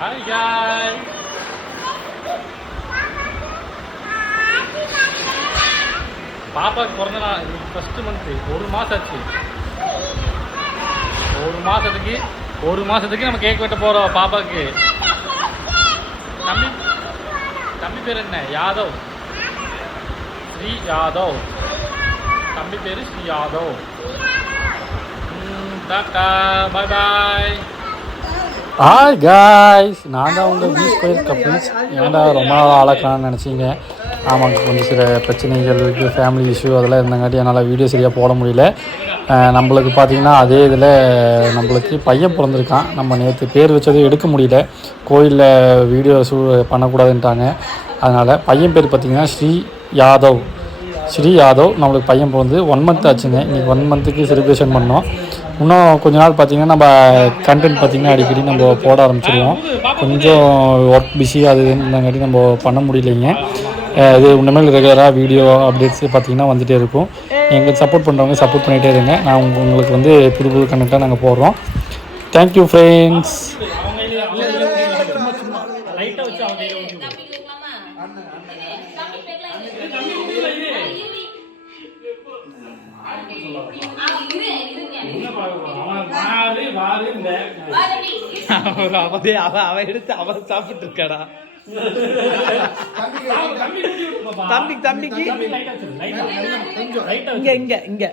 Hi காய். பாப்பாவுக்கு பிறந்த நாள் ஃபர்ஸ்ட் மந்த்து. 1 மாதம் ஆச்சு. 1 மாதத்துக்கு நம்ம கேக் வெட்ட போகிறோம் பாப்பாவுக்கு. தம்பி பேர் என்ன? யாதவ். ஸ்ரீ யாதவ். தம்பி பேர் ஸ்ரீ யாதவ். டாட்டா பாய் பாய். ஹாய் காய்ஸ், நான் தான் உங்கள் பீச் ஸ்கொயர் கப்பிள்ஸ். ஏன்டா ரொம்ப நாள் ஆளக்கலான்னு நினச்சிங்க. ஆமாங்க, கொஞ்சம் சில பிரச்சனைகள் இருக்குது, ஃபேமிலி இஷ்யூ அதெல்லாம் இருந்தங்காட்டி என்னால் வீடியோ சரியாக போட முடியல. நம்மளுக்கு பார்த்திங்கன்னா அதே இதில் நம்மளுக்கு பையன் பிறந்திருக்கான். நம்ம நேற்று பேர் வச்சதும் எடுக்க முடியல, கோயிலில் வீடியோ பண்ணக்கூடாதுன்ட்டாங்க. அதனால் பையன் பேர் பார்த்திங்கன்னா ஸ்ரீ யாதவ். நம்மளுக்கு பையன் பிறந்து 1 மந்த் ஆச்சுங்க. இன்றைக்கி 1 மந்த்துக்கு செலிப்ரேஷன் பண்ணோம். இன்னும் கொஞ்ச நாள் பார்த்திங்கன்னா நம்ம கண்டென்ட் பார்த்திங்கன்னா அடிக்கடி நம்ம போட ஆரம்பிச்சிடுவோம். கொஞ்சம் ஒர்க் பிஸி அது இருந்தங்காட்டி நம்ம பண்ண முடியலைங்க. இது இனிமேல் ரெகுலராக வீடியோ அப்டேட்ஸு பார்த்திங்கன்னா வந்துகிட்டே இருக்கும். எங்களுக்கு சப்போர்ட் பண்ணுறவங்க சப்போர்ட் பண்ணிகிட்டே இருங்க. நான் உங்களுக்கு வந்து புது கண்டென்ட்டாக நாங்கள் போடுறோம். Thank you friends. அவ எடுத்து அவ சாப்பிட்டு இருக்காடா. தம்பிக்கு இங்க இங்க இங்க.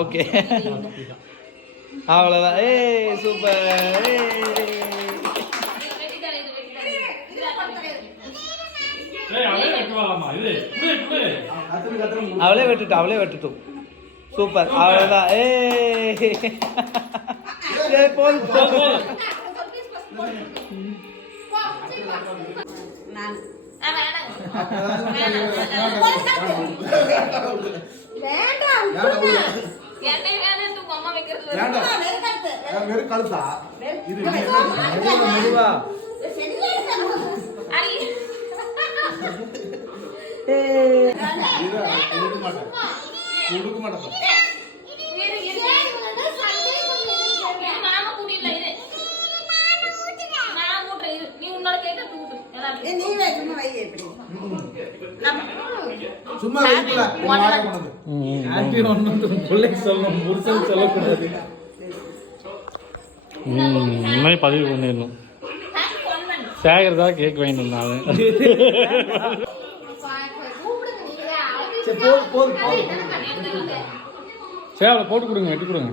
ஓகே, அவ்வளவுதான். ஏய் சூப்பர். அவளே வெட்டுட்டும். சூப்பர், அவ்வளவுதான். போதும். பதிவு பண்ணிடணும். சேகர்தா கேக் வாங்கிட்டு சரி, அதை போட்டு கொடுங்க, வெட்டி கொடுங்க.